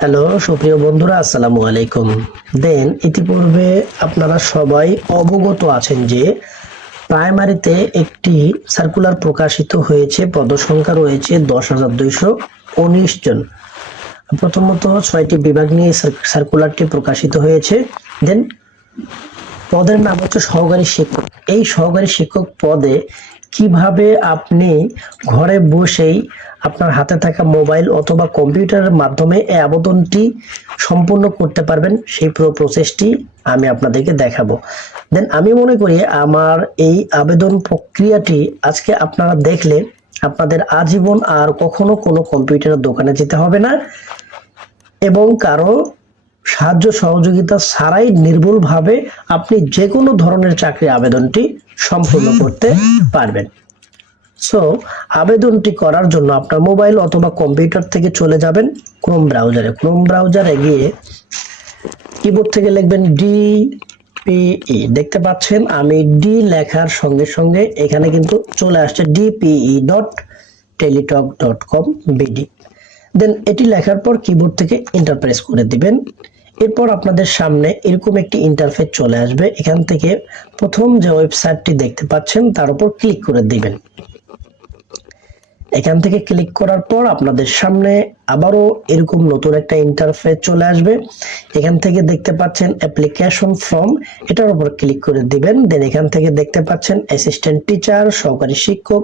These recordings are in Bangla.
হ্যালো, সুপ্রিয় বন্ধুরা, আসসালামু আলাইকুম। দেন, ইতিপূর্বে আপনারা সবাই অবগত আছেন যে প্রাইমারিতে একটি সার্কুলার প্রকাশিত হয়েছে, পদসংখ্যা রয়েছে দশ হাজার দুইশো উনিশ জন। প্রথমত ছয়টি বিভাগ নিয়ে সার্কুলারটি প্রকাশিত হয়েছে। দেন, পদের নাম হচ্ছে সহকারী শিক্ষক। এই সহকারী শিক্ষক পদে কীভাবে আপনি ঘরে বসেই আপনার হাতে থাকা মোবাইল অথবা কম্পিউটারের মাধ্যমে এই আবেদনটি সম্পূর্ণ করতে পারবেন, সেই পুরো প্রসেসটি আমি আপনাদেরকে দেখাবো। দেন আমি মনে করি আমার এই আবেদন প্রক্রিয়াটি আজকে আপনারা দেখলে আপনাদের আজীবন আর কখনো কোনো কম্পিউটারের দোকানে যেতে হবে না এবং কারও সাহায্য সহযোগিতা ছাড়াই নির্ভুলভাবে আপনি যে কোনো ধরনের চাকরি আবেদনটি সম্পূর্ণ করতে পারবেন। সো আবেদনটি করার জন্য আপনার মোবাইল অথবা কম্পিউটার থেকে চলে যাবেন ক্রোম ব্রাউজারে ক্রোম ব্রাউজারে গিয়ে কিবোর্ড থেকে লিখবেন ডি পিই দেখতে পাচ্ছেন, আমি ডি লেখার সঙ্গে সঙ্গে এখানে কিন্তু চলে আসছে DPE dot Teletalk dot com BD then এটি লেখার পর কিবোর্ড থেকে ইন্টারপ্রেস করে দিবেন। এরপর আপনাদের সামনে এরকম একটি ইন্টারফেস চলে আসবে। এখান থেকে প্রথম যে ওয়েবসাইটটি দেখতে পাচ্ছেন, তার উপর ক্লিক করে দিবেন। এখান থেকে ক্লিক করার পর আপনাদের সামনে আবারও এরকম নতুন একটা ইন্টারফেস চলে আসবে। এখান থেকে দেখতে পাচ্ছেন অ্যাপ্লিকেশন ফর্ম এটার উপর ক্লিক করে দিবেন। দেন এখান থেকে দেখতে পাচ্ছেন অ্যাসিস্ট্যান্ট টিচার সহকারী শিক্ষক,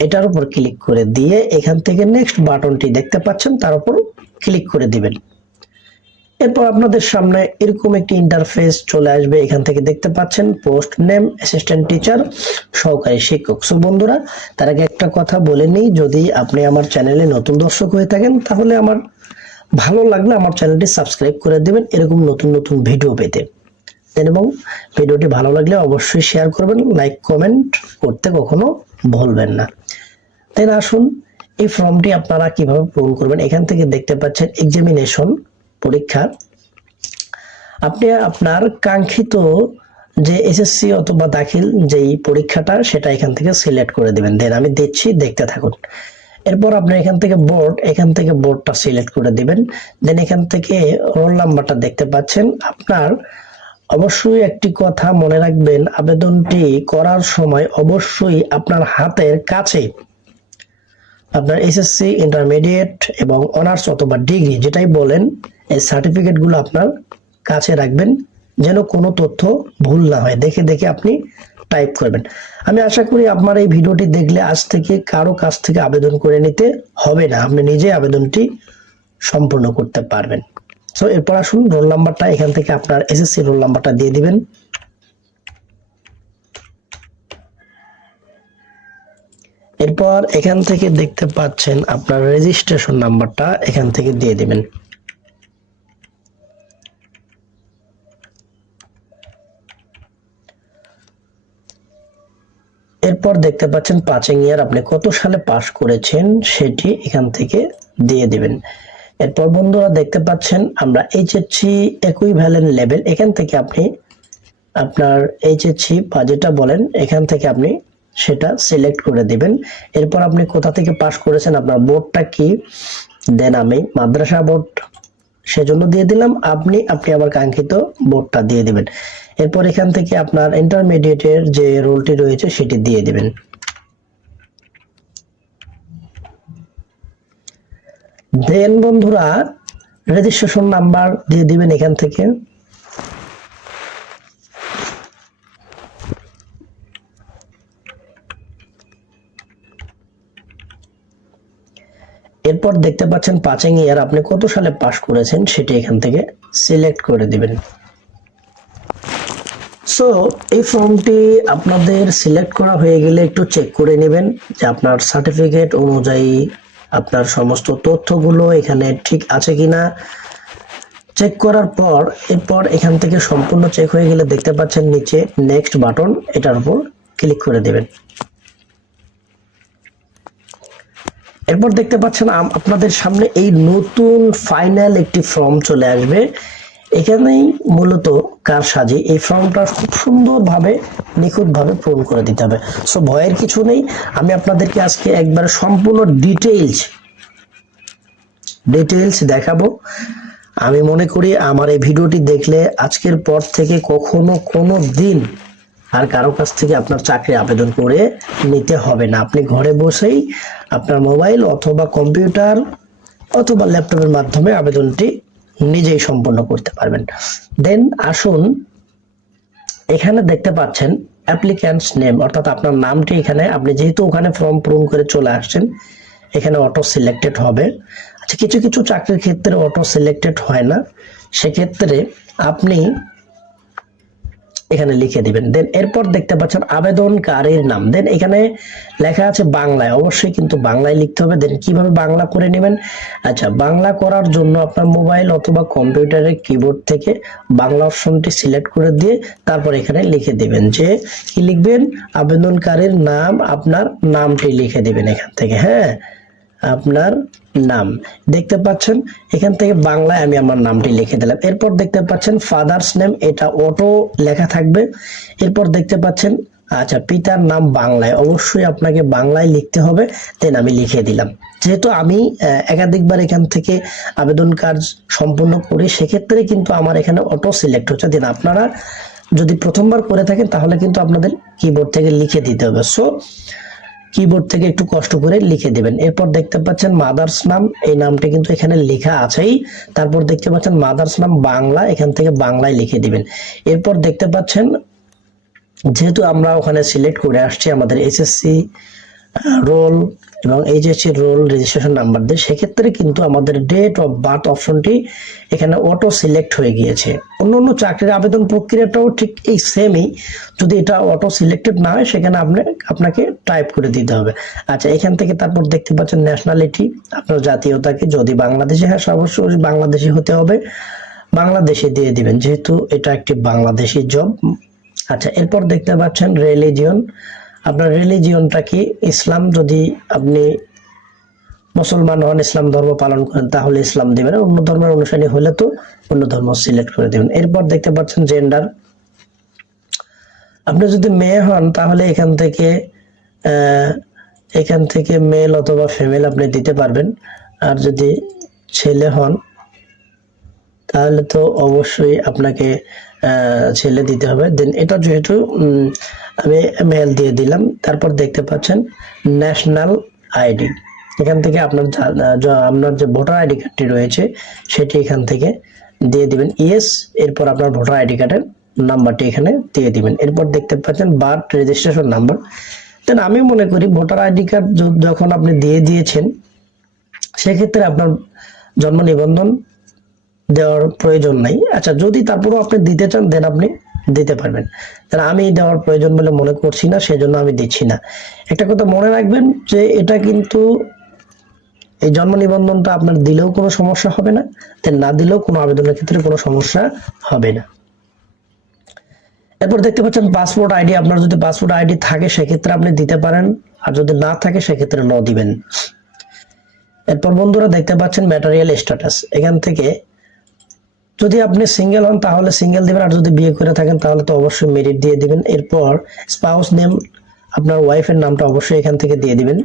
এটার উপর ক্লিক করে দিয়ে এখান থেকে নেক্সট বাটনটি দেখতে পাচ্ছেন, তার উপর ক্লিক করে দিবেন। এরপর আপনাদের সামনে এরকম একটি ইন্টারফেস চলে আসবে। এখান থেকে দেখতে পাচ্ছেন পোস্ট নেম অ্যাসিস্ট্যান্ট টিচার সহকারী শিক্ষক। সো বন্ধুরা, তার আগে একটা কথা বলে নিই, যদি আপনি আমার চ্যানেলে নতুন দর্শক হয়ে থাকেন, তাহলে আমার ভালো লাগলে আমার চ্যানেলটি সাবস্ক্রাইব করে দেবেন, এরকম নতুন নতুন ভিডিও পেতে। এবং ভিডিওটি ভালো লাগলে অবশ্যই শেয়ার করবেন লাইক কমেন্ট করতে কখনো ভুলবেন না। দেন আসুন, এই ফর্মটি আপনারা কীভাবে পূরণ করবেন? এখান থেকে দেখতে পাচ্ছেন এক্সামিনেশন পরীক্ষা। আপনি আপনার কাঙ্ক্ষিত যে এসএসসি অথবা দাখিল যেই পরীক্ষাটা, সেটা এখান থেকে সিলেক্ট করে দিবেন। দেন আমি দিচ্ছি, দেখতে থাকুন। এরপর আপনি এখান থেকে বোর্ড, এখান থেকে বোর্ডটা সিলেক্ট করে দিবেন। দেন এখান থেকে রোল নাম্বারটা দেখতে পাচ্ছেন। আপনার অবশ্যই একটি কথা মনে রাখবেন, আবেদনটি করার সময় অবশ্যই আপনার হাতের কাছে আপনার এসএসসি ইন্টারমিডিয়েট এবং অনার্স অথবা ডিগ্রি যেটাই বলেন এই সার্টিফিকেটগুলো আপনার কাছে রাখবেন, যেন কোনো তথ্য ভুল না হয়। দেখে দেখে আপনি টাইপ করবেন। আমি আশা করি আপনার এই ভিডিওটি দেখলে আজ থেকে কারও কাছ থেকে আবেদন করে নিতে হবে না। আপনি নিজে আবেদনটি সম্পূর্ণ করতে পারবেন। সো এরপর আসুন রোল নাম্বারটা এখান থেকে আপনার এসএসসি রোল নাম্বারটা দিয়ে দিবেন। এরপর এখান থেকে দেখতে পাচ্ছেন আপনার রেজিস্ট্রেশন নাম্বারটা এখান থেকে দিয়ে দিবেন। এরপর দেখতে পাচ্ছেন পাঁচিং ইয়ার আপনি কত সালে পাস করেছেন সেটি এখান থেকে দিয়ে দিবেন। এরপর বন্ধুরা দেখতে পাচ্ছেন আমরা এইচএসসি ভ্যালেন্ট লেভেল এখান থেকে আপনি আপনার এইচএসসি বা যেটা বলেন এখান থেকে আপনি সেটা সিলেক্ট করে দিবেন। এরপর আপনি কোথা থেকে পাস করেছেন, আপনার বোর্ডটা কি? দেন আমি মাদ্রাসা বোর্ড, সেজন্য দিয়ে দিলাম। আপনি আপনি আমার কাঙ্ক্ষিত বোর্ডটা দিয়ে দিবেন। এরপর এখান থেকে আপনার ইন্টারমিডিয়েটের যে রোলটি রয়েছে সেটি দিয়ে দিবেন। দেন বন্ধুরা রেজিস্ট্রেশন নাম্বার দিয়ে দিবেন এখান থেকে। এরপর দেখতে পাচ্ছেন পাঁচিং ইয়ার আপনি কত সালে পাস করেছেন সেটি এখান থেকে সিলেক্ট করে দিবেন। সো এই ফর্মটি আপনাদের সিলেক্ট করা হয়ে গেলে একটু চেক করে নেবেন যে আপনার সার্টিফিকেট অনুযায়ী আপনার সমস্ত তথ্যগুলো এখানে ঠিক আছে কিনা। চেক করার পর, এরপর এখান থেকে সম্পূর্ণ চেক হয়ে গেলে দেখতে পাচ্ছেন নিচে নেক্সট বাটন এটার উপর ক্লিক করে দেবেন। এরপর দেখতে পাচ্ছেন আপনাদের সামনে এই নতুন ফাইনাল একটি ফর্ম চলে আসবে। এখানেই মূলত কার সাজে এই ফর্মটা খুব সুন্দরভাবে, নিখুঁতভাবে পূরণ করে দিতে হবে। সো ভয়ের কিছু নেই। আমি আপনাদেরকে আজকে একবার সম্পূর্ণ ডিটেইলস ডিটেলস দেখাবো। আমি মনে করি আমার এই ভিডিওটি দেখলে আজকের পর থেকে কখনো কোনো দিন আর কারও কাছ থেকে আপনার চাকরি আবেদন করে নিতে হবে না। আপনি ঘরে বসেই আপনার মোবাইল অথবা কম্পিউটার অথবা ল্যাপটপের মাধ্যমে আবেদনটি নিজেই সম্পন্ন করতে পারবেন। দেন আসুন, এখানে দেখতে পাচ্ছেন অ্যাপ্লিক্যান্টস নেম অর্থাৎ আপনার নামটি এখানে, আপনি যেহেতু ওখানে ফর্ম পূরণ করে চলে আসছেন, এখানে অটো সিলেক্টেড হবে। আচ্ছা কিছু কিছু চাকরির ক্ষেত্রে অটো সিলেক্টেড হয় না। সেক্ষেত্রে আপনি এখানে লিখে দিবেন। দেন এরপর দেখতে পাচ্ছেন আবেদনকারীর নাম। দেন এখানে লেখা আছে বাংলায়। অবশ্যই কিন্তু বাংলায় লিখতে হবে। দেন কীভাবে বাংলা করে নেবেন? আচ্ছা বাংলা করার জন্য আপনার মোবাইল অথবা কম্পিউটারের কিবোর্ড থেকে বাংলা অপশনটি সিলেক্ট করে দিয়ে তারপর এখানে লিখে দিবেন যে কি লিখবেন? আবেদনকারীর নাম, আপনার নামটি লিখে দিবেন এখান থেকে। হ্যাঁ? আপনার নাম। দেখতে পাচ্ছেন, এখান থেকে বাংলায় আমি আমার নামটি লিখে দিলাম। এরপর দেখতে পাচ্ছেন ফাদার্স নেম এটা অটো লেখা থাকবে। এরপর দেখতে পাচ্ছেন আচ্ছা পিতার নাম বাংলায়। অবশ্যই আপনাকে বাংলায় লিখতে হবে দেন আমি লিখে দিলাম। যেহেতু আমি একাধিকবার এখান থেকে আবেদন কাজ সম্পূর্ণ করি, সেক্ষেত্রে কিন্তু আমার এখানে অটো সিলেক্ট হচ্ছে। দেন আপনারা যদি প্রথমবার করে থাকেন, তাহলে কিন্তু আপনাদের কিবোর্ড থেকে লিখে দিতে হবে। সো কিবোর্ড থেকে একটু কষ্ট করে লিখে দেবেন। এরপর দেখতে পাচ্ছেন মাদার্স নাম, এই নামটা কিন্তু এখানে লেখা আছেই। তারপর দেখতে পাচ্ছেন মাদার্স নাম বাংলা, এখান থেকে বাংলায় লিখে দিবেন। এরপর দেখতে পাচ্ছেন, যেহেতু আমরা ওখানে সিলেক্ট করে আসছি আমাদের এসএসসি রোল এবং এইচএসসি রোল রেজিস্ট্রেশন নাম্বার দিয়ে, সেক্ষেত্রে কিন্তু আমাদের ডেট অফ বার্থ অপশনটি এখানে অটো সিলেক্ট হয়ে গিয়েছে। অন্য অন্য চাকরির আবেদন প্রক্রিয়াটাও ঠিক এই সেমই যদি এটা অটো সিলেক্টেড না হয়, সেখানে আপনি, আপনাকে টাইপ করে দিতে হবে। আচ্ছা এখান থেকে তারপর দেখতে পাচ্ছেন ন্যাশনালিটি আপনার জাতীয়তাকে, যদি বাংলাদেশি হ্যাঁ অবশ্যই বাংলাদেশি হতে হবে। বাংলাদেশে দিয়ে দিবেন, যেহেতু এটা একটি বাংলাদেশি জব আচ্ছা এরপর দেখতে পাচ্ছেন রিলিজিয়ন আপনার রিলিজিয়নটা কি? ইসলাম যদি আপনি মুসলমান হন, ইসলাম ধর্ম পালন করেন, তাহলে ইসলাম দিবেন। অন্য ধর্মের অনুসারী হলে তো অন্য ধর্ম সিলেক্ট করে দেবেন। এরপর দেখতে পাচ্ছেন জেন্ডার আপনি যদি মেয়ে হন, তাহলে এখান থেকে এখান থেকে মেল অথবা ফিমেল আপনি দিতে পারবেন। আর যদি ছেলে হন, তাহলে তো অবশ্যই আপনাকে ছেলে দিতে হবে। দেন এটা যেহেতু আমি মেল দিয়ে দিলাম, তারপর দেখতে পাচ্ছেন ন্যাশনাল আইডি এখান থেকে আপনার আপনার যে ভোটার আইডি কার্ডটি রয়েছে, সেটি এখান থেকে দিয়ে দিবেন। ইয়েস এরপর আপনার ভোটার আইডি কার্ডের নাম্বারটি এখানে দিয়ে দিবেন। এরপর দেখতে পাচ্ছেন বার্থ রেজিস্ট্রেশন নাম্বার দেন আমি মনে করি ভোটার আইডি কার্ড যখন আপনি দিয়ে দিয়েছেন, সেক্ষেত্রে আপনার জন্ম নিবন্ধন দেওয়ার প্রয়োজন নাই। আচ্ছা যদি তারপরেও আপনি দিতে চান দেন আপনি দিতে পারবেন। তাহলে আমি দেওয়ার প্রয়োজন বলে মনে করছি না, সেজন্য আমি দিচ্ছি না। একটা কথা মনে রাখবেন যে এটা কিন্তু এই জন্ম নিবন্ধনটা আপনার দিলেও কোনো সমস্যা হবে না না দিলেও কোনো আবেদনের ক্ষেত্রে কোনো সমস্যা হবে না। এরপর দেখতে পাচ্ছেন পাসপোর্ট আইডি, আপনার যদি পাসপোর্ট আইডি থাকে, সেক্ষেত্রে আপনি দিতে পারেন, আর যদি না থাকে, সেক্ষেত্রে ন দিবেন। এরপর বন্ধুরা দেখতে পাচ্ছেন ম্যাটেরিয়াল স্ট্যাটাস, এখান থেকে যদি আপনি সিঙ্গেল হন, তাহলে সিঙ্গেল দিবেন, আর যদি বিয়ে করে থাকেন, তাহলে তো অবশ্যই মেরিট দিয়ে দিবেন। এরপর স্পাউস নেম আপনার ওয়াইফের নামটা অবশ্যই এখান থেকে দিয়ে দিবেন।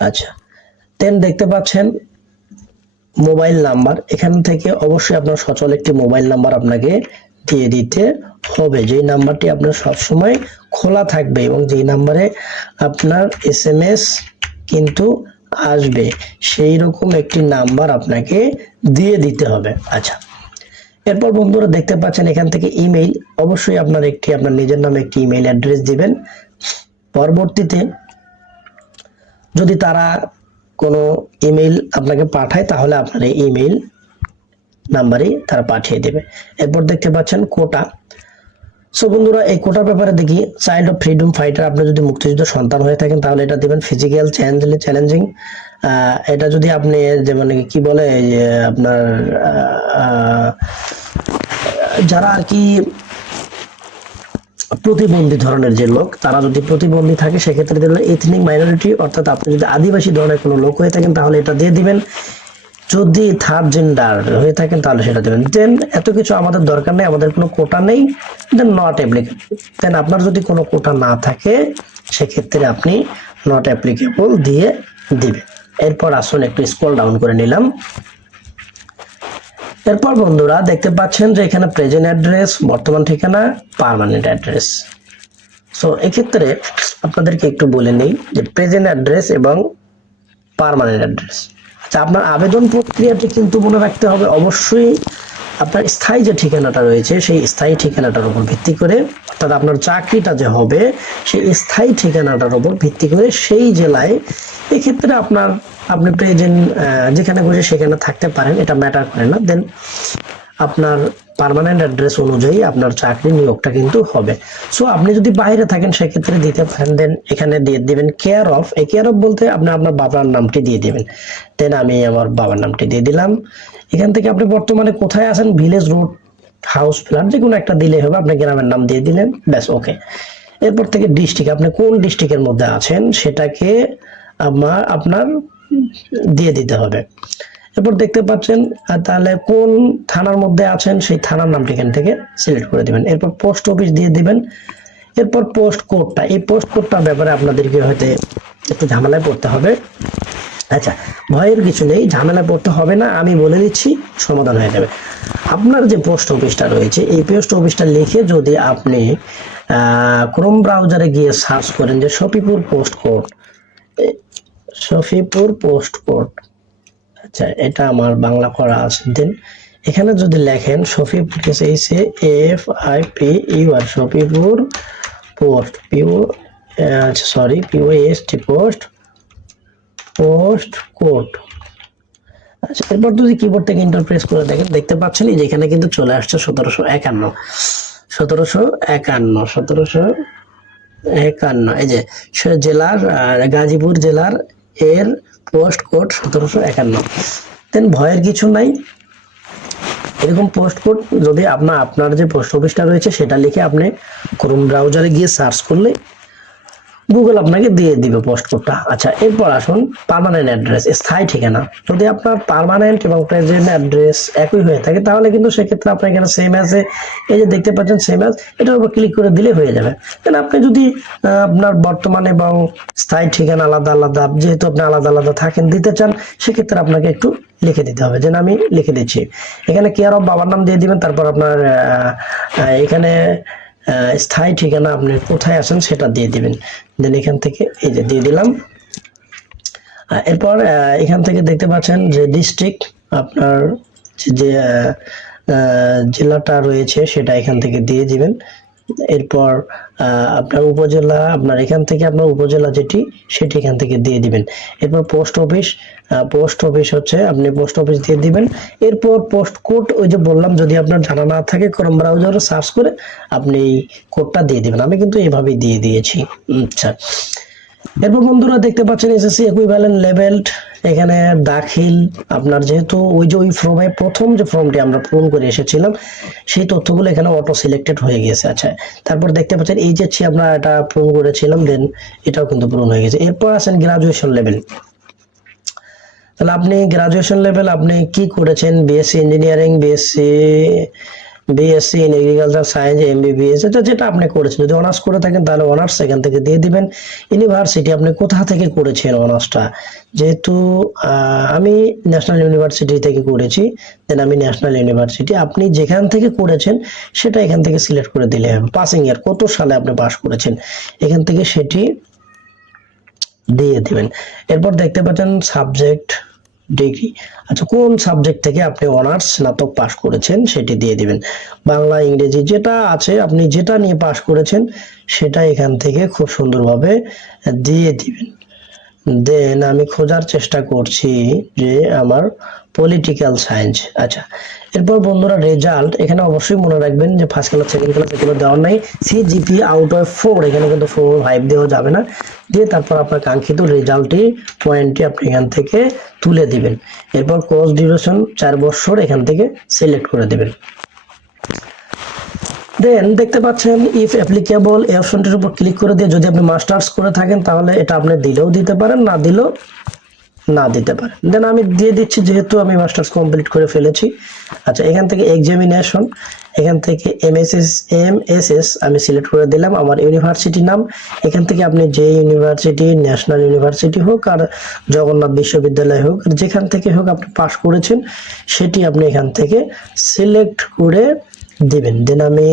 আচ্ছা। দেন দেখতে পাচ্ছেন মোবাইল নাম্বার এখান থেকে অবশ্যই আপনার সচল একটি মোবাইল নাম্বার আপনাকে দিয়ে দিতে হবে। যেই নাম্বারটি আপনার সবসময় খোলা থাকবে এবং যেই নাম্বারে আপনার এসএমএস কিন্তু আসবে সেই রকম একটি নাম্বার আপনাকে দিয়ে দিতে হবে। আচ্ছা এরপর বন্ধুরা দেখতে পাচ্ছেন এখান থেকে ইমেইল অবশ্যই আপনার একটি, আপনার নিজের নামে একটি ইমেইল অ্যাড্রেস দিবেন। পরবর্তীতে যদি তারা কোনো ইমেইল আপনাকে পাঠায়, তাহলে আপনার এই ইমেইল নাম্বারে তারা পাঠিয়ে দেবে। এরপর দেখতে পাচ্ছেন কোটা। সো বন্ধুরা, এই কোটার ব্যাপারে দেখি চাইল্ড অফ ফ্রিডম ফাইটার আপনি যদি মুক্তিযুদ্ধ সন্তান হয়ে থাকেন, তাহলে এটা দিবেন ফিজিক্যাল চ্যালেঞ্জিং এটা যদি আপনি যেমন কি বলে আপনার যারা আর কি প্রতিবন্ধী ধরনের যে লোক, তারা যদি প্রতিবন্ধী থাকে, সেক্ষেত্রে দেবেন এথনিক মাইনরিটি অর্থাৎ আপনি যদি আদিবাসী ধরনের কোনো লোক হয়ে থাকেন, তাহলে এটা দিয়ে দিবেন। যদি থার্ড জেন্ডার হয়ে থাকেন, তাহলে সেটা দেবেন। দেন এত কিছু আমাদের দরকার নেই, আমাদের কোনো কোটা নেই দেন নট অ্যাপ্লিকেবল দেন আপনার যদি কোনো কোটা না থাকে, সেক্ষেত্রে আপনি নট অ্যাপ্লিকেবল দিয়ে দিবেন। এরপর আসুন, একটু স্ক্রল ডাউন করে নিলাম। এরপর বন্ধুরা, দেখতে পাচ্ছেন যে এখানে প্রেজেন্ট অ্যাড্রেস বর্তমান ঠিকানা পার্মানেন্ট অ্যাড্রেস সো এক্ষেত্রে আপনাদেরকে একটু বলে নেই যে প্রেজেন্ট অ্যাড্রেস এবং পার্মানেন্ট অ্যাড্রেস আচ্ছা আপনার আবেদন প্রক্রিয়াটি কিন্তু মনে রাখতে হবে অবশ্যই আপনার স্থায়ী যে ঠিকানাটা রয়েছে, সেই স্থায়ী ঠিকানাটার উপর ভিত্তি করে, অর্থাৎ আপনার চাকরিটা যে হবে, সেই স্থায়ী ঠিকানাটার উপর ভিত্তি করে সেই জেলায় এক্ষেত্রে আপনার, আপনি প্রেজেন্ট যেখানে বসে সেখানে থাকতে পারেন, এটা ম্যাটার করে না। দেন আপনার পার্মানেন্ট অ্যাড্রেস অনুযায়ী আপনার চাকরি নিয়োগটা কিন্তু হবে। সো আপনি যদি বাইরে থাকেন, সেক্ষেত্রে দিতে পারেন। দেন এখানে দিয়ে দিবেন কেয়ার অফ এই কেয়ার অফ বলতে আপনি আপনার বাবার নামটি দিয়ে দিবেন। দেন আমি আমার বাবার নামটি দিয়ে দিলাম। এখান থেকে আপনি বর্তমানে কোথায় আছেন? ভিলেজ রোড হাউস ফ্ল্যাট যে কোনো একটা দিলেই হবে। আপনি গ্রামের নাম দিয়ে দিলেন। ব্যাস ওকে এরপর থেকে ডিস্ট্রিক্ট আপনি কোন ডিস্ট্রিক্টের মধ্যে আছেন? সেটাকে আমার, আপনার দিয়ে দিতে হবে। এরপর দেখতে পাচ্ছেন তাহলে কোন থানার মধ্যে আছেন সেই থানার নামটি এখান থেকে সিলেক্ট করে দিবেন। এরপর পোস্ট অফিস দিয়ে দিবেন। এরপর পোস্ট কোডটা এই পোস্ট কোডটার ব্যাপারে আপনাদেরকে হয়তো একটু ঝামেলায় পড়তে হবে। আচ্ছা ভয়ের কিছু নেই, ঝামেলায় পড়তে হবে না, আমি বলে দিচ্ছি, সমাধান হয়ে যাবে। আপনার যে পোস্ট অফিসটা রয়েছে, এই পোস্ট অফিসটা লিখে যদি আপনি ক্রোম ব্রাউজারে গিয়ে সার্চ করেন যে Shafipur post code Shafipur post code আচ্ছা এটা আমার বাংলা করা আছে। দেন এখানে যদি লেখেন, শফিপুর এসে F I P U R Shafipur post P U আচ্ছা sorry P U S T post post code আচ্ছা এরপর যদি কিবোর্ড থেকে ইন্টারপ্রেস করে দেখেন, দেখতে পাচ্ছেন যে এখানে কিন্তু চলে আসছে সতেরোশো একান্ন। সতেরোশো একান্ন সতেরোশো একান্ন। এই যে জেলার গাজীপুর জেলার এর পোস্ট কোড সতেরোশো একান্ন। দেন ভয়ের কিছু নাই। এরকম পোস্ট কোড যদি আপনার আপনার যে পোস্ট অফিসটা রয়েছে, সেটা লিখে আপনি ক্রোম ব্রাউজারে গিয়ে সার্চ করলে গুগল আপনাকে দিয়ে দিবে পোস্ট কোডটা আচ্ছা এরপর আসুন পার্মানেন্ট অ্যাড্রেস স্থায়ী ঠিকানা। যদি আপনার পার্মানেন্ট এবং প্রেজেন্ট অ্যাড্রেস একই হয়ে থাকে, তাহলে কিন্তু সেক্ষেত্রে আপনার এখানে সেম অ্যাজে এই যে দেখতে পাচ্ছেন সেম অ্যাজ এটার উপর ক্লিক করে দিলে হয়ে যাবে। দেন আপনি যদি আপনার বর্তমান এবং স্থায়ী ঠিকানা আলাদা আলাদা, যেহেতু আপনি আলাদা আলাদা থাকেন, দিতে চান, সেক্ষেত্রে আপনাকে একটু লিখে দিতে হবে। যেন আমি লিখে দিচ্ছি। এখানে কেয়ার অফ বাবার নাম দিয়ে দিবেন, তারপর আপনার এখানে স্থায়ী ঠিকানা আপনি কোথায় আছেন সেটা দিয়ে দিবেন। দেন এখান থেকে এই যে দিয়ে দিলাম। এরপর এখান থেকে দেখতে পাচ্ছেন যে ডিস্ট্রিক্ট আপনার যে জেলাটা রয়েছে সেটা এখান থেকে দিয়ে দিবেন। এরপর আপনার উপজেলা, আপনার এখান থেকে আপনার উপজেলা যেটি, সেটি এখান থেকে দিয়ে দিবেন। এরপর পোস্ট অফিস পোস্ট অফিস হচ্ছে আপনি পোস্ট অফিস দিয়ে দিবেন। এরপর পোস্ট কোড ওই যে বললাম, যদি আপনার জানা না থাকে ক্রম ব্রাউজারে সার্চ করে আপনি কোডটা দিয়ে দিবেন। আমি কিন্তু এভাবেই দিয়ে দিয়েছি। আচ্ছা। এরপর বন্ধুরা দেখতে পাচ্ছেন এসএসসি ইকুইভ্যালেন্ট লেভেল এখানে দাখিল। আপনার যেহেতু ওই যে ওই ফর্মে প্রথম যে ফর্মটি আমরা পূরণ করে এসেছিলাম, সেই তথ্যগুলো এখানে অটো সিলেক্টেড হয়ে গেছে আচ্ছা তারপর দেখতে পাচ্ছেন এই যে আমরা এটা পূরণ করেছিলাম দেন এটাও কিন্তু পূরণ হয়ে গেছে। এরপর আছেন গ্রাজুয়েশন লেভেল তাহলে আপনি গ্রাজুয়েশন লেভেল আপনি কি করেছেন? BSc engineering BSc BSc in agriculture science MBBS এটা যেটা আপনি করেছেন। যদি অনার্স করে থাকেন, তাহলে অনার্স এখান থেকে দিয়ে দিবেন। ইউনিভার্সিটি আপনি কোথা থেকে করেছেন অনার্সটা যেহেতু আমি ন্যাশনাল ইউনিভার্সিটি থেকে করেছি দেন আমি ন্যাশনাল ইউনিভার্সিটি আপনি যেখান থেকে করেছেন, সেটা এখান থেকে সিলেক্ট করে দিলে হবে। পাসিং ইয়ার কত সালে আপনি পাস করেছেন? এখান থেকে সেটি দিয়ে দিবেন। এরপর দেখতে পাচ্ছেন সাবজেক্ট ডিগ্রি আচ্ছা কোন সাবজেক্ট থেকে আপনি অনার্স স্নাতক পাশ করেছেন সেটি দিয়ে দিবেন। বাংলা, ইংরেজি যেটা আছে, আপনি যেটা নিয়ে পাশ করেছেন সেটা এখান থেকে খুব সুন্দরভাবে দিয়ে দিবেন। দেন আমি খোঁজার চেষ্টা করছি যে আমার পলিটিক্যাল সায়েন্স আচ্ছা এরপর বন্ধুরা রেজাল্ট এখানে অবশ্যই মনে রাখবেন যে ফার্স্ট ক্লাস সেকেন্ড ক্লাস এগুলো দেওয়ার নাই। C GP out of four এখানে কিন্তু ফোর ফাইভ দেওয়া যাবে না। দিয়ে তারপর আপনার কাঙ্ক্ষিত রেজাল্টটি পয়েন্টটি আপনি এখান থেকে তুলে দিবেন। এরপর কোর্স ডিউরেশন চার বছর এখান থেকে সিলেক্ট করে দিবেন। দেন দেখতে পাচ্ছেন ইফ অ্যাপ্লিকেবল এই অপশনটির উপর ক্লিক করে দিয়ে যদি আপনি মাস্টার্স করে থাকেন, তাহলে এটা আপনি দিলেও দিতে পারেন, না দিলেও না দিতে পারেন। দেন আমি দিয়ে দিচ্ছি, যেহেতু আমি মাস্টার্স কমপ্লিট করে ফেলেছি। আচ্ছা এখান থেকে এক্সামিনেশন এখান থেকে এমএসএস এম এস এস আমি সিলেক্ট করে দিলাম, আমার ইউনিভার্সিটি নাম। এখান থেকে আপনি যে ইউনিভার্সিটি ন্যাশনাল ইউনিভার্সিটি হোক আর জগন্নাথ বিশ্ববিদ্যালয় হোক যেখান থেকে হোক আপনি পাস করেছেন, সেটি আপনি এখান থেকে সিলেক্ট করে দিবেন। দেন আমি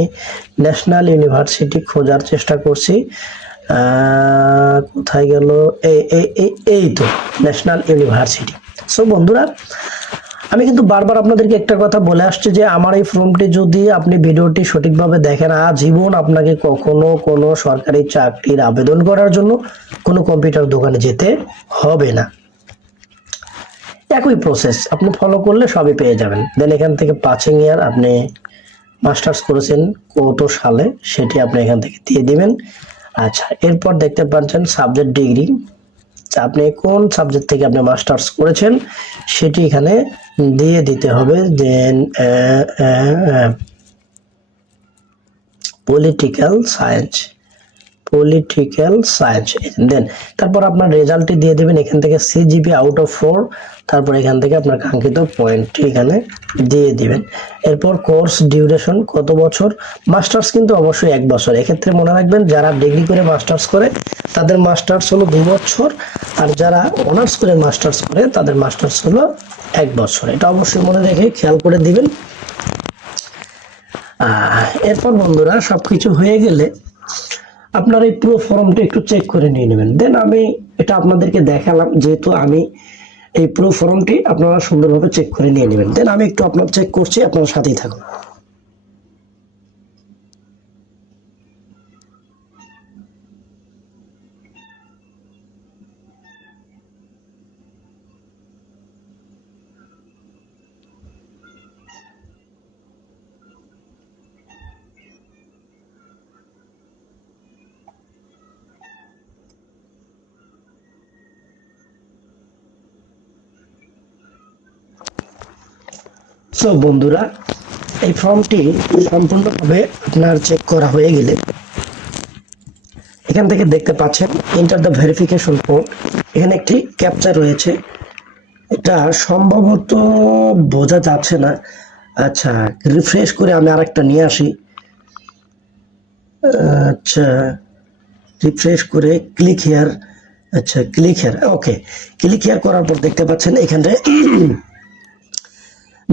ন্যাশনাল ইউনিভার্সিটি খোঁজার চেষ্টা করছি। কোথায় গেল? এই তো ন্যাশনাল ইউনিভার্সিটি সো বন্ধুরা, আমি কিন্তু বারবার আপনাদেরকে একটা কথা বলে আসছি যে, আমার এই ফর্মটি যদি আপনি ভিডিওটি সঠিকভাবে দেখেন, আজীবন আপনাকে কখনো কোনো সরকারি চাকরির আবেদন করার জন্য কোনো কম্পিউটার দোকানে যেতে হবে না। একই প্রসেস আপনি ফলো করলে সবই পেয়ে যাবেন। দেন এখান থেকে পাঁচিং ইয়ার আপনি মাস্টার্স করেছেন কত সালে সেটি আপনি এখান থেকে দিয়ে দিবেন। আচ্ছা এরপর দেখতে পাচ্ছেন সাবজেক্ট ডিগ্রি আপনি কোন সাবজেক্ট থেকে আপনি মাস্টার্স করেছেন সেটি এখানে দিয়ে দিতে হবে। Then political science political science then তারপর আপনার রেজাল্টটি দিয়ে দেবেন এখান থেকে সিজিপি আউট অফ ফোর তারপর এখান থেকে আপনার কাঙ্ক্ষিত পয়েন্টটি এখানে দিয়ে দিবেন। এরপর কোর্স ডিউরেশন কত বছর? মাস্টার্স কিন্তু অবশ্যই এক বছর। এক্ষেত্রে মনে রাখবেন, যারা ডিগ্রি করে মাস্টার্স করে, তাদের মাস্টার্স হলো দু বছর, আর যারা অনার্স করে মাস্টার্স করে, তাদের মাস্টার্স হলো এক বছর। এটা অবশ্যই মনে রেখে খেয়াল করে দিবেন। এরপর বন্ধুরা, সবকিছু হয়ে গেলে আপনার এই পুরো ফর্মটা একটু চেক করে নিয়ে নেবেন। দেন আমি এটা আপনাদেরকে দেখালাম, যেহেতু আমি এই পুরো ফর্মটি আপনারা সুন্দরভাবে চেক করে নিয়ে নেবেন। দেন আমি একটু আপনার চেক করছি, আপনার সাথেই থাকুন। সো বন্ধুরা, এই ফর্মটি সম্পূর্ণভাবে আপনার চেক করা হয়ে গেলে এখান থেকে দেখতে পাচ্ছেন ইন্টার দ্য ভেরিফিকেশন কোড এখানে একটি ক্যাপচার রয়েছে। এটা সম্ভবত বোঝা যাচ্ছে না। আচ্ছা রিফ্রেশ করে আমি আরেকটা নিয়ে আসি। আচ্ছা রিফ্রেশ করে ক্লিক হেয়ার আচ্ছা click here okay click here করার পর দেখতে পাচ্ছেন এখানে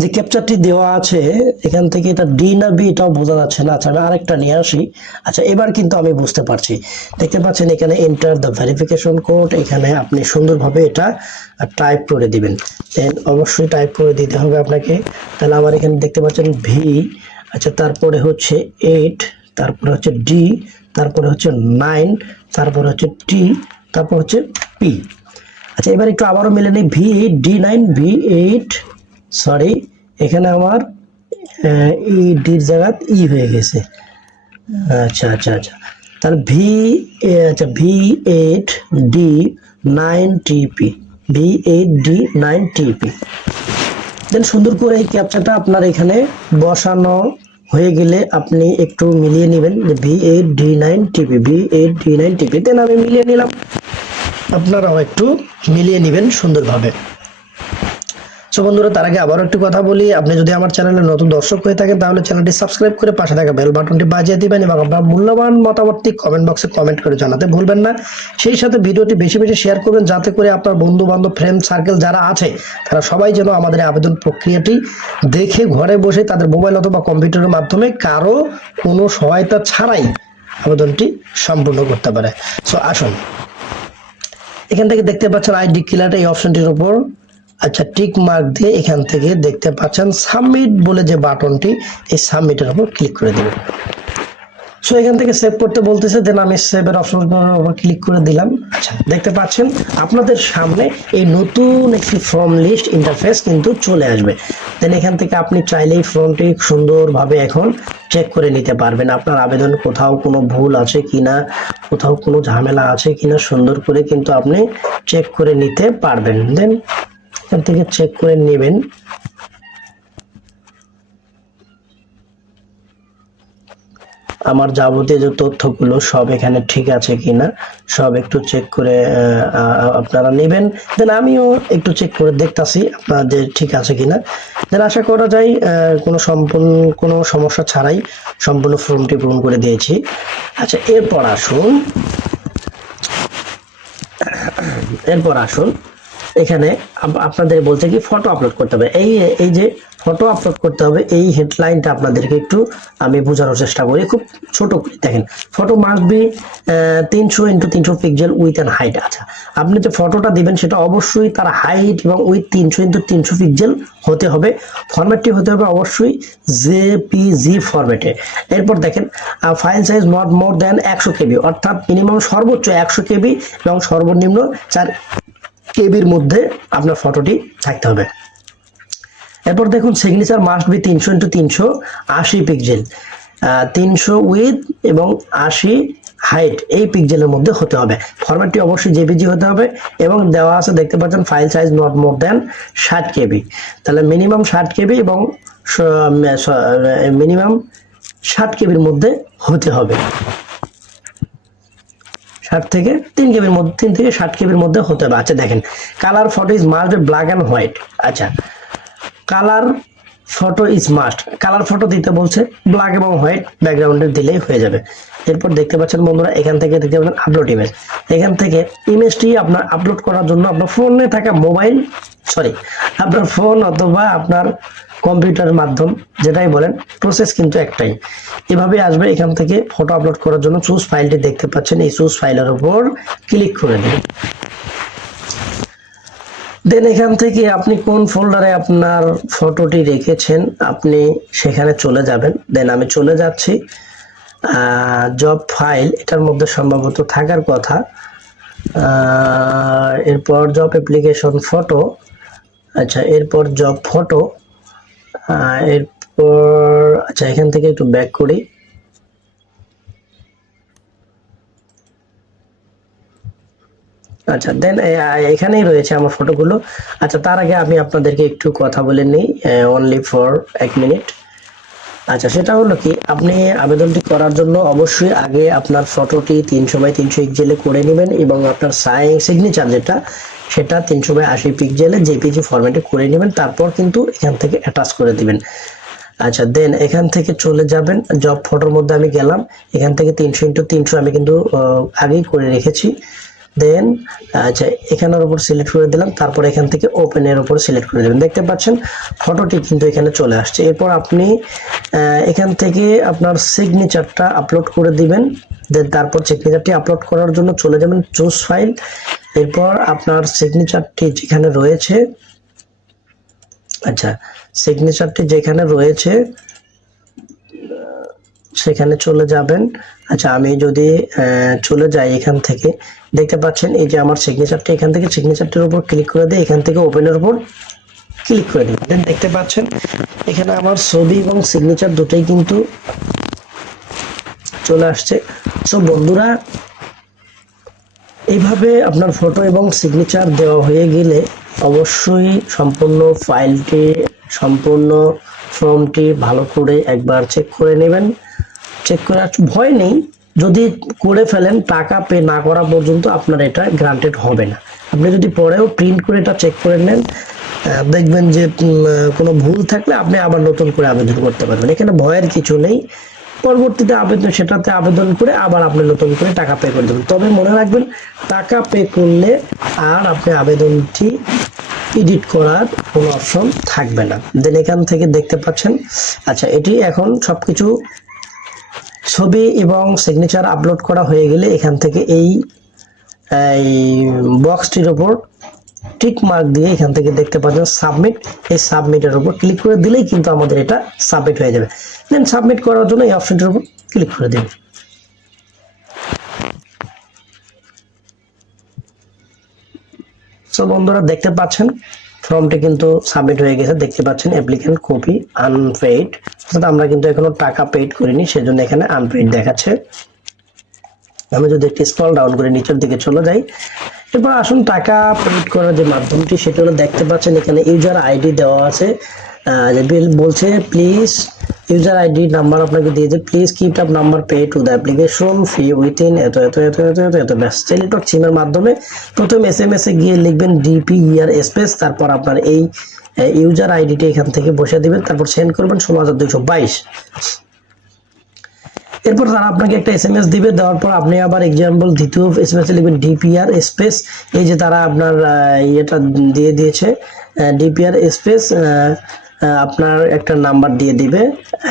যে ক্যাপচারটি দেওয়া আছে, এখান থেকে এটা ডি না বি এটাও বোঝা যাচ্ছে না। আচ্ছা আমি আরেকটা নিয়ে আসি। আচ্ছা এবার কিন্তু আমি বুঝতে পারছি। দেখতে পাচ্ছেন এখানে এন্টার দ্য ভেরিফিকেশন কোড এখানে আপনি সুন্দরভাবে এটা টাইপ করে দিবেন। দেন অবশ্যই টাইপ করে দিতে হবে আপনাকে। তাহলে আমার এখানে দেখতে পাচ্ছেন ভি আচ্ছা তারপরে হচ্ছে এইট তারপরে হচ্ছে ডি তারপরে হচ্ছে নাইন তারপরে হচ্ছে টি তারপর হচ্ছে পি আচ্ছা এবার একটু আবারও মিলে নেই। V eight D nine V eight sorry এখানে আমার ই ডির জায়গাত ই হয়ে গেছে। আচ্ছা আচ্ছা আচ্ছা। তাহলে ভি আচ্ছা V eight D nine TP V eight D nine TP then সুন্দর করে এই ক্যাপচাটা আপনার এখানে বসানো হয়ে গেলে আপনি একটু মিলিয়ে নেবেন যে V eight D nine TP V eight D nine TP then আমি মিলিয়ে নিলাম। আপনারাও একটু মিলিয়ে নেবেন সুন্দরভাবে। সো বন্ধুরা, তার আগে আবারও একটু কথা বলি। আপনি যদি আমার চ্যানেলে নতুন দর্শক হয়ে থাকেন, তাহলে চ্যানেলটি সাবস্ক্রাইব করে পাশে থাকা বেল বাটনটি বাজিয়ে দিবেন এবং আপনার মূল্যবান মতামতটি কমেন্ট বক্সে কমেন্ট করে জানাতে ভুলবেন না। সেই সাথে ভিডিওটি বেশি বেশি শেয়ার করবেন, যাতে করে আপনার বন্ধু বান্ধব ফ্রেন্ড সার্কেল যারা আছে, তারা সবাই যেন আমাদের আবেদন প্রক্রিয়াটি দেখে ঘরে বসে তাদের মোবাইল অথবা কম্পিউটারের মাধ্যমে কারও কোনো সহায়তা ছাড়াই আবেদনটি সম্পূর্ণ করতে পারে। সো আসুন। এখান থেকে দেখতে পাচ্ছেন আই ডিক্লেয়ার এই অপশনটির উপর। আচ্ছা টিক মার্ক দিয়ে এখান থেকে দেখতে পাচ্ছেন সাবমিট বলে যে বাটনটি, এই সাবমিটের উপর ক্লিক করে দেবেন। সো এখান থেকে সেভ করতে বলতেছে দেন আমি সেভের অপশন উপর ক্লিক করে দিলাম। আচ্ছা দেখতে পাচ্ছেন, আপনাদের সামনে এই নতুন একটি ফর্ম লিস্ট ইন্টারফেস কিন্তু চলে আসবে। দেন এখান থেকে আপনি চাইলেই ফর্মটি সুন্দরভাবে এখন চেক করে নিতে পারবেন। আপনার আবেদন কোথাও কোনো ভুল আছে কিনা, কোথাও কোনো ঝামেলা আছে কিনা, সুন্দর করে কিন্তু আপনি চেক করে নিতে পারবেন। দেন এখান থেকে চেক করে নেবেন। আমার যাবতীয় যে তথ্যগুলো সব এখানে ঠিক আছে কিনা, সব একটু চেক করে আপনারা নেবেন। দেন আমিও একটু চেক করে দেখতাছি আপনাদের ঠিক আছে কিনা। দেন আশা করা যায় কোনো সম্পূর্ণ, কোনো সমস্যা ছাড়াই সম্পূর্ণ ফর্মটি পূরণ করে দিয়েছি। আচ্ছা এরপর আসুন। এরপর আসুন। এখানে আপনাদের বলছে কি ফটো আপলোড করতে হবে। এই এই যে ফটো আপলোড করতে হবে, এই হেডলাইনটা আপনাদেরকে একটু আমি বোঝানোর চেষ্টা করি। খুব ছোট দেখেন ফটো মাস্ট বি তিনশো ইন্টু তিনশো পিক্সেল উইথ অ্যান্ড হাইট আচ্ছা আপনি যে ফটোটা দিবেন, সেটা অবশ্যই তার হাইট এবং উইথ তিনশো ইন্টু তিনশো পিক্সেল হতে হবে। ফরম্যাটটি হতে হবে অবশ্যই জে জেপিজি ফরম্যাটে এরপর দেখেন file size not more than একশো কেবি, অর্থাৎ মিনিমাম সর্বোচ্চ একশো কেবি এবং সর্বনিম্ন চার কেবির মধ্যে আপনার ফটোটি থাকতে হবে। এরপর দেখুন সিগনেচার মাস্ট বি তিনশো ইন্টু তিনশো আশি পিক্সেল তিনশো উইথ এবং আশি হাইট এই পিক্সেলের মধ্যে হতে হবে। ফরম্যাটটি অবশ্যই জেপিজি হতে হবে এবং দেওয়া আছে, দেখতে পাচ্ছেন file size not more than ষাট কেবি। তাহলে মিনিমাম ষাট কেবি এবং মিনিমাম ষাট কেবির মধ্যে হতে হবে। ষাট থেকে তিন কেবির মধ্যে, তিন থেকে ষাট কেবির মধ্যে হতে হবে। আচ্ছা দেখেন colour photo is must black and white আচ্ছা colour photo is must colour photo দিতে বলছে ব্ল্যাক এবং হোয়াইট ব্যাকগ্রাউন্ডে দিলেই হয়ে যাবে। এরপর দেখতে পাচ্ছেন বন্ধুরা, এখান থেকে দেখতে পাচ্ছেন আপলোড ইমেজ এখান থেকে ইমেজটি আপনার আপলোড করার জন্য আপনার ফোনে থাকা মোবাইল সরি আপনার ফোন অথবা আপনার কম্পিউটারের মাধ্যম, যেটাই বলেন প্রসেস কিন্তু একটাই। এভাবে আসবে, এখান থেকে ফটো আপলোড করার জন্য চুজ ফাইলটি দেখতে পাচ্ছেন। এই চুজ ফাইলের উপর ক্লিক করে দিন। দেন এখান থেকে আপনি কোন ফোল্ডারে আপনার ফটোটি রেখেছেন, আপনি সেখানে চলে যাবেন। দেন আমি চলে যাচ্ছি। জব ফাইল এটার মধ্যে সম্ভবত থাকার কথা। এরপর জব অ্যাপ্লিকেশন ফটো আচ্ছা এরপর জব ফটো এরপর আচ্ছা এখান থেকে একটু ব্যাক করি। আচ্ছা দেন এখানেই রয়েছে আমার ফটোগুলো আচ্ছা তার আগে আমি আপনাদেরকে একটু কথা বলে নিই অনলি ফর এক মিনিট আচ্ছা সেটা হলো কি, আপনি আবেদনটি করার জন্য অবশ্যই আগে আপনার ফটোটি তিনশো বাই তিনশো পিক্সেলে করে নেবেন এবং আপনার সাই সিগনেচার যেটা সেটা তিনশো বাই আশি পিক্সেলে জেপিজি ফরম্যাটে করে নেবেন, তারপর কিন্তু এখান থেকে অ্যাটাচ করে দিবেন। আচ্ছা দেন এখান থেকে চলে যাবেন জব ফটোর মধ্যে আমি গেলাম, এখান থেকে তিনশো ইন্টু তিনশো আমি কিন্তু আগেই করে রেখেছি। দেন আচ্ছা এখানের উপর সিলেক্ট করে দিলাম, তারপর এখান থেকে ওপেনের উপর সিলেক্ট করে দেবেন। দেখতে পাচ্ছেন ফটোটি কিন্তু এখানে চলে আসছে। এরপর আপনি এখান থেকে আপনার সিগনেচারটা আপলোড করে দিবেন। দেন তারপর সিগনেচারটি আপলোড করার জন্য চলে যাবেন চুজ ফাইল এরপর আপনার সিগনেচারটি যেখানে রয়েছে আচ্ছা সিগনেচারটি যেখানে রয়েছে, সেখানে চলে যাবেন। আচ্ছা আমি যদি চলে যাই এখান থেকে, দেখতে পাচ্ছেন এই যে আমার সিগনেচারটি এখান থেকে সিগনেচারটির উপর ক্লিক করে দিই এখান থেকে ওপেনের উপর ক্লিক করে দিই দেন দেখতে পাচ্ছেন, এখানে আমার ছবি এবং সিগনেচার দুটোই কিন্তু চলে আসছে। সো বন্ধুরা এইভাবে আপনার ফটো এবং সিগনেচার দেওয়া হয়ে গেলে অবশ্যই সম্পূর্ণ ফাইলটি সম্পূর্ণ ফর্মটি ভালো করে একবার চেক করে নেবেন। চেক করে ভয় নেই। যদি করে ফেলেন, টাকা পে না করা পর্যন্ত আপনার এটা গ্রান্টেড হবে না। আপনি যদি পরেও প্রিন্ট করে এটা চেক করে নেন দেখবেন যে কোনো ভুল থাকলে আপনি আবার নতুন করে আবেদন করতে পারবেন। এখানে ভয়ের কিছু নেই। পরবর্তীতে আবেদন, সেটাতে আবেদন করে আবার আপনি নতুন করে টাকা পে করে দেবেন। তবে মনে রাখবেন, টাকা পে করলে আর আপনি আবেদনটি এডিট করার কোনো অপশন থাকবে না। দেন এখান থেকে দেখতে পাচ্ছেন আচ্ছা এটি এখন সবকিছু ছবি এবং সিগনেচার আপলোড করা হয়ে গেলে এখান থেকে এই বক্সটির ওপর টিক মার্ক দিয়ে এখান থেকে দেখতে পাচ্ছেন সাবমিট এই সাবমিটের উপর ক্লিক করে দিলেই কিন্তু আমাদের এটা সাবমিট হয়ে যাবে। দেন সাবমিট করার জন্য এই অপশনটির উপর ক্লিক করে দিন। সো বন্ধুরা দেখতে পাচ্ছেন ফর্মটি কিন্তু সাবমিট হয়ে গেছে। দেখতে পাচ্ছেন অ্যাপ্লিকেন্ট কপি আনপেইড অর্থাৎ আমরা কিন্তু এখনও টাকা পেইড করিনি, সেজন্য এখানে আনপেইড দেখাচ্ছে। আমি যদি একটি স্ক্রল ডাউন করে নিচের দিকে চলে যাই এরপর আসুন টাকা পেইড করার যে মাধ্যমটি, সেটা হলো দেখতে পাচ্ছেন এখানে ইউজার আইডি দেওয়া আছে। বলছে প্লিজ ইউজার আইডি নাম্বার আপনাকে দিয়ে দিয়েছে please keep up number pay to the application fee within এত এত এত এত এত এত, ব্যাস। টেলিটক সিমের মাধ্যমে প্রথম এস এম এস গিয়ে লিখবেন ডিপি ইয়ার স্পেস তারপর আপনার এই ইউজার আইডিটি এখান থেকে বসে দিবেন, তারপর সেন্ড করবেন ষোলো হাজার দুইশো বাইশ। এরপর তারা আপনাকে একটা এস এম এস দিবে, দেওয়ার পর আপনি আবার এক্সাম্পল দ্বিতীয় এস এম এস লিখবেন ডিপিআর স্পেস এই যে তারা আপনার ইয়েটা দিয়ে দিয়েছে ডিপিআর স্পেস আপনার একটা নাম্বার দিয়ে দিবে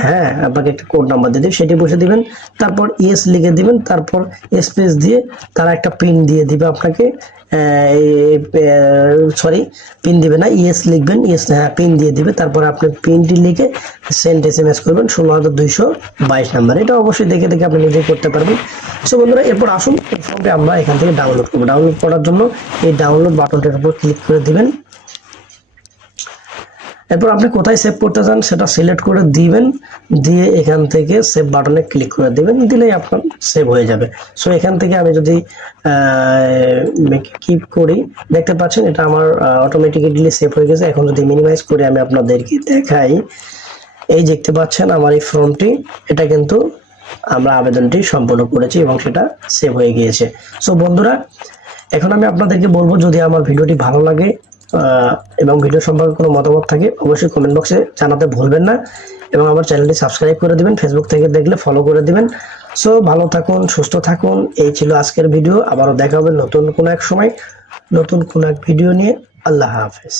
হ্যাঁ আপনাকে একটা কোড নাম্বার দিয়ে দেবে, সেটি বসে দিবেন, তারপর ইএস লিখে দিবেন, তারপর স্পেস দিয়ে তারা একটা পিন দিয়ে দিবে আপনাকে সরি পিন দিবে না ইয়েস লিখবেন ইয়েস হ্যাঁ পিন দিয়ে দিবে, তারপর আপনি পিনটি লিখে সেন্ট এস এম এস করবেন, ষোলো হাজার দুইশো বাইশ নাম্বার এটা অবশ্যই দেখে দেখে আপনি নিজেই করতে পারবেন। সো বন্ধুরা, এরপর আসুন, এই ফর্মটি আমরা এখান থেকে ডাউনলোড করব। ডাউনলোড করার জন্য এই ডাউনলোড বাটনটির উপর ক্লিক করে দিবেন। এরপর আপনি কোথায় সেভ করতে চান সেটা সিলেক্ট করে দিবেন, দিয়ে এখান থেকে সেভ বাটনে ক্লিক করে দিবেন, দিলেই আপনার সেভ হয়ে যাবে। সো এখান থেকে আমি যদি কিপ করি, দেখতে পাচ্ছেন এটা আমার অটোমেটিক্যালি সেভ হয়ে গেছে। এখন যদি মিনিমাইজ করে আমি আপনাদেরকে দেখাই, এই দেখতে পাচ্ছেন আমার এই ফর্মটি এটা কিন্তু আমরা আবেদনটি সম্পন্ন করেছি এবং সেটা সেভ হয়ে গিয়েছে। সো বন্ধুরা, এখন আমি আপনাদেরকে বলব, যদি আমার ভিডিওটি ভালো লাগে এবং ভিডিও সম্পর্কে কোনো মতামত থাকে, অবশ্যই কমেন্ট বক্সে জানাতে ভুলবেন না। এবং আমার চ্যানেলটি সাবস্ক্রাইব করে দিবেন ফেসবুক থেকে দেখলে ফলো করে দিবেন। সো ভালো থাকুন, সুস্থ থাকুন, এই ছিল আজকের ভিডিও আবারও দেখা হবে নতুন কোনো এক সময়, নতুন কোনো এক ভিডিও নিয়ে। আল্লাহ হাফেজ।